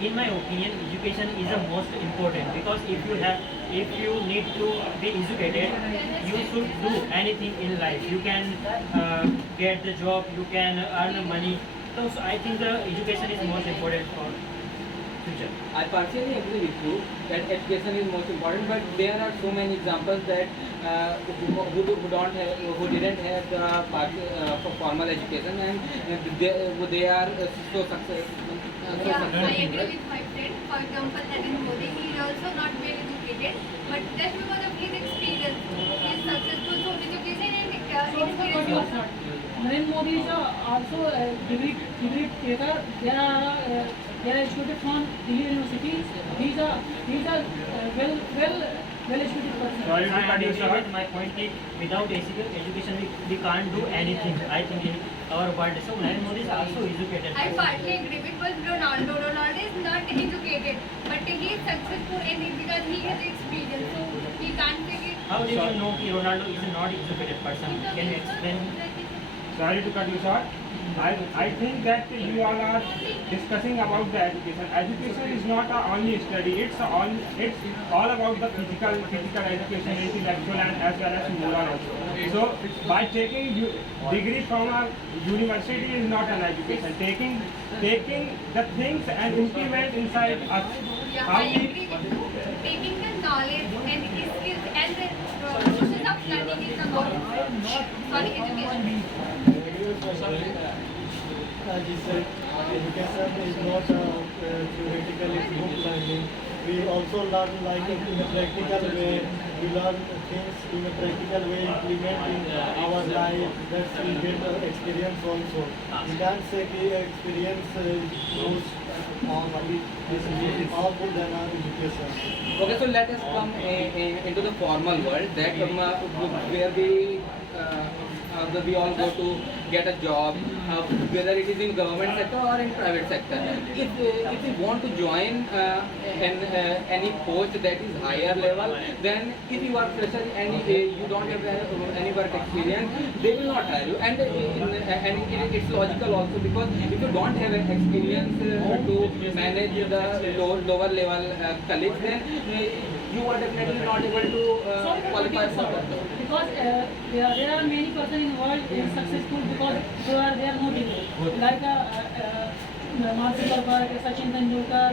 in my opinion, education is the most important, because if you need to be educated, you should do anything in life. You can get the job, you can earn money. So I think the education is most important for future. I partially agree with you that education is most important, but there are so many examples that who didn't have the formal education, and they are so successful. Yeah, I agree with my friend. For example, Narendra Modi, he is also not well educated, but just because of his experience, he is successful. So education and experience also. Narendra Modi is also a degree taker. They are educated from Delhi University. He is a well educated person. Sorry to I cut you agree short. with my point. Without education, we can't do anything. I think in our world. So Narendra Modi is also educated. I partly agree with Ronaldo. Ronaldo is not educated, but he is successful and because he has experience. So he can't take it. How did you know that Ronaldo is a not educated person? Can you explain? Sorry to cut you short. I think that you all are discussing about the education. Education is not a only study. It's all about the physical education, intellectual, and as well as moral also. So by taking degree from a university is not an education. Taking the things and implement inside us. Yeah, How I we- agree with you. Taking the knowledge and skills and the process of learning is the knowledge. Sorry, education. As you said, education is not theoretical, it's book learning. We also learn like in a practical way. We learn things in a practical way, implement in our life. That's we get experience also. We can't say the experience goes is powerful than our education. Okay, so let us come into the formal world that where we all go to get a job, whether it is in government sector or in private sector. If you want to join any post that is higher level, then if you are fresher and you don't have any work experience, they will not hire you. And it's logical also, because if you don't have an experience to manage the lower level colleagues, then you are definitely not able to qualify for that job. Because there are many persons in the world who are successful because they are no degree. Like Mark Zuckerberg, Sachin Tendulkar,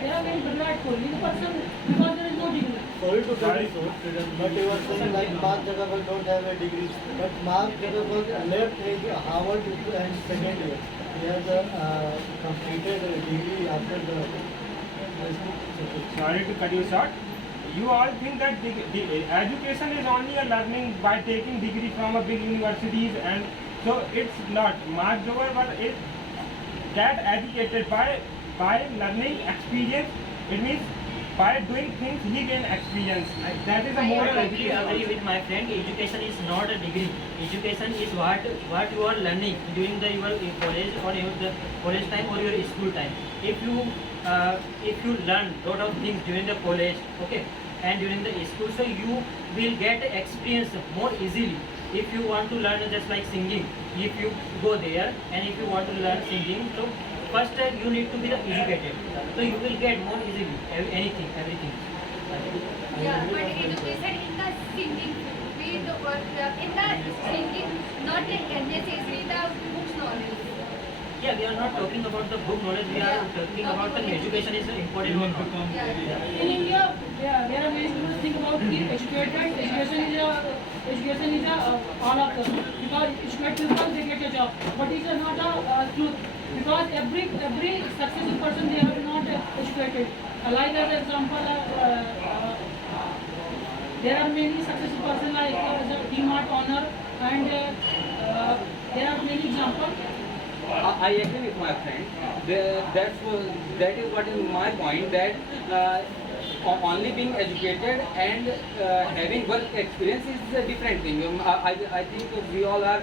there are many Virat Kohli. The person because there is no degree. Sorry to cut you short, but you were saying like Mark Zuckerberg don't have a degree. But Mark Zuckerberg left his Harvard and second year. He has completed a degree after the Sorry to cut you short. You all think that the education is only a learning by taking degree from a big universities, and so it's not. Mark Zuckerberg is that educated by learning experience. It means by doing things he gain experience. That is a I moral agree education. with my friend. Education is not a degree. Education is what you are learning during your college or the college time or your school time. If you learn lot of things during the college, okay, and during the school, so you will get experience more easily. If you want to learn just like singing, if you go there and if you want to learn singing, so first you need to be educated. So you will get more easily everything. Yeah, but education in the singing, we in the singing, not necessarily the books knowledge. Yeah, we are not talking about the book knowledge. We are talking about the education is important one. Yeah. In India, there are many people who think about the educated. Education is all of them. Because educated people they get a job, but it is not a truth. Because every successful person they are not educated. Like as an example, there are many successful person like the DMart owner, and there are many examples. I agree with my friend. That is what is my point, that only being educated and having work experience is a different thing. I think we all are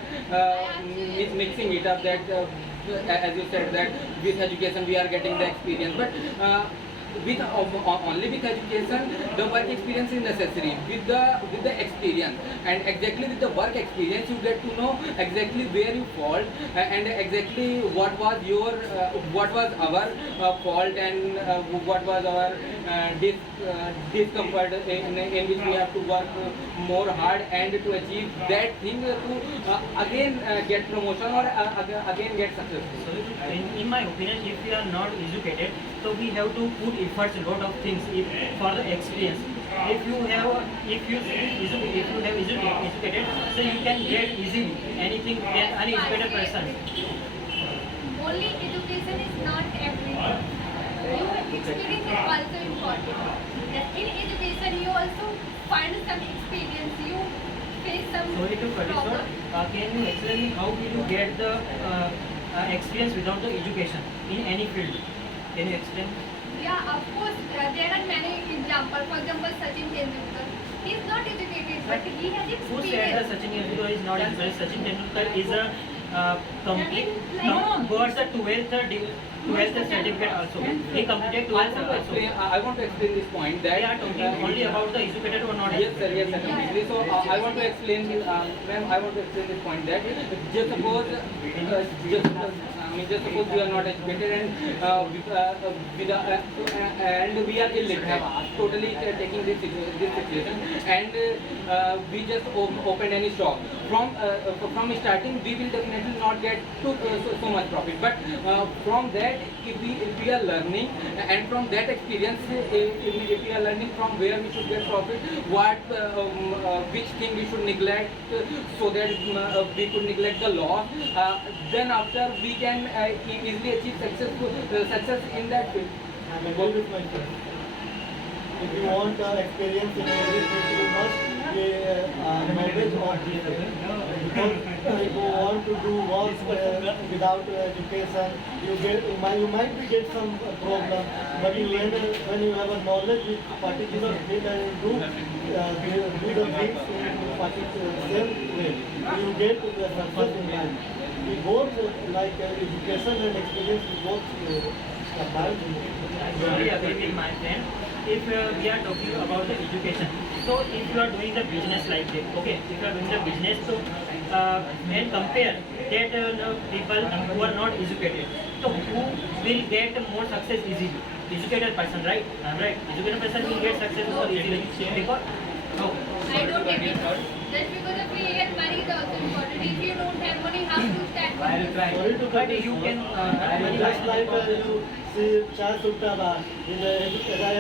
mixing it up, that as you said, that with education we are getting the experience, but with only with education, the work experience is necessary. With the experience, and exactly with the work experience, you get to know exactly where you fall and exactly what was our fault and what was our discomfort in which we have to work more hard and to achieve that thing to again get promotion or again get successful. So in my opinion, if we are not educated, so we have to put efforts a lot of things for the experience. If you have educated, so you can get easily anything than uneducated person. Only education is not everything. Your experience is also important. That in education you also find some experience. You face some Sorry to cut you short. problem. Can you explain me how will you get the experience without the education in any field? Can you explain? Yeah, of course, there are many examples. For example, Sachin Tendulkar. He is not educated, but he has Who said that experience. Sachin Tendulkar is not educated? Sachin Tendulkar is a complete Like- got the 12th certificate also. He completed 12th also. I want to explain this point that They are talking only about the educated or not Yes, sir. Yes, sir. educated. Completely. So I want to explain, ma'am. I want to explain this point that just suppose, just suppose we are not educated and we are illiterate, totally taking this situation, and we just opened any shop. From starting, we will definitely not get so much profit. But from that, if we are learning, and from that experience, if we are learning from where we should get profit, which thing we should neglect, so that we could neglect the loss. Then after we can easily achieve success in that field. I agree with my friend. If you want experience in every field, you must be knowledge of this. Because if you want to do work without education, you might be get some problem. But when you have a knowledge with particular field and you do the things in particular same way, you get the success in life. We both like education and experience. We both combined. I totally agree with my friend. If we are talking about the education, so if you are doing the business like that, okay, if you are doing the business, so and compare that people who are not educated, so who will get more success easily? Educated person, right? I'm right. Educated person will get success more easily because no. I don't agree. Just because of create money is also important. If you don't have money, how to start? Sorry to But cut you you can short. Just like you see Chai Sultana, the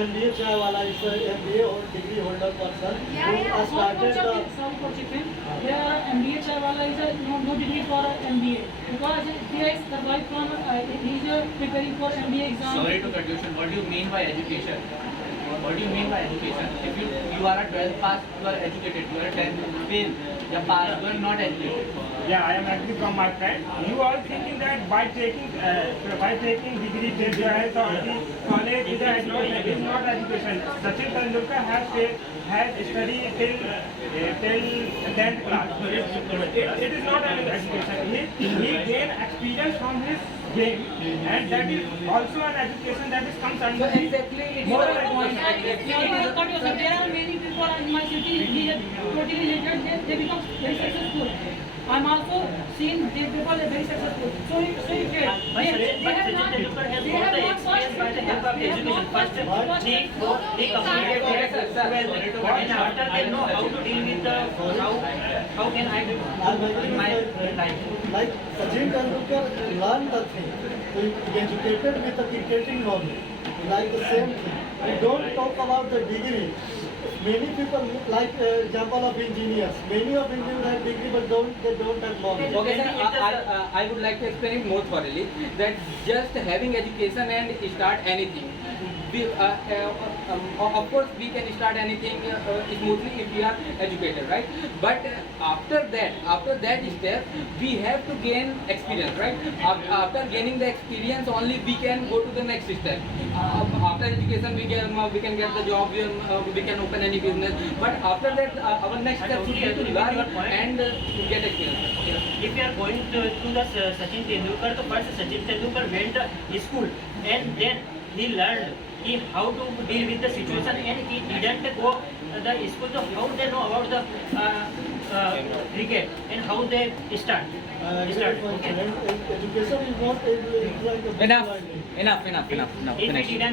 MBA Chai wala is a MBA degree holder person Yeah, who started the Sorry for chipping. There are MBA Chaiwala is a no degree for MBA because he is the wife from he is preparing for MBA exam. Sorry to cut you short. What do you mean by education? What do you mean by education? If you are a 12th pass, you are educated. You are a 10th fail, you are pass, you are not educated. Yeah, I am agree from my friend. You are thinking that by taking degree, then your health or the college is not education. Sachin Tendulkar has studied till 10th class. It is not an education. He gained experience from his game, and that is also an education that is comes So under exactly, it is moral the point. education. There are many people in my city, he is totally related, they become very successful. I'm also seen these people are very successful. So you get, they have not, Tendulkar has they got the have not experience by the help of they have education. not First, they completed their 12th, and after they know how to deal with the how can I do in my life. like Sachin Tendulkar learned the thing. So he educated with the cricketing knowledge. Like the same thing. We don't talk about the degree. Many people like example of engineers. Many of engineers have degree but they don't have knowledge. Okay, sir. I would like to explain it more thoroughly. That just having education and start anything. Of course, we can start anything smoothly if we are educated, right? But after that step, we have to gain experience, right? After gaining the experience, only we can go to the next step. After education, we can get the job, we can open any business. But after that, our next step should be to learn and get experience. If you are going to the Sachin Tendulkar, so first Sachin Tendulkar went to school and then he learned how to deal with the situation, and he didn't go the school. So how they know about the cricket and how they start? Education is not like a book Enough, learning. enough. If he Finish. didn't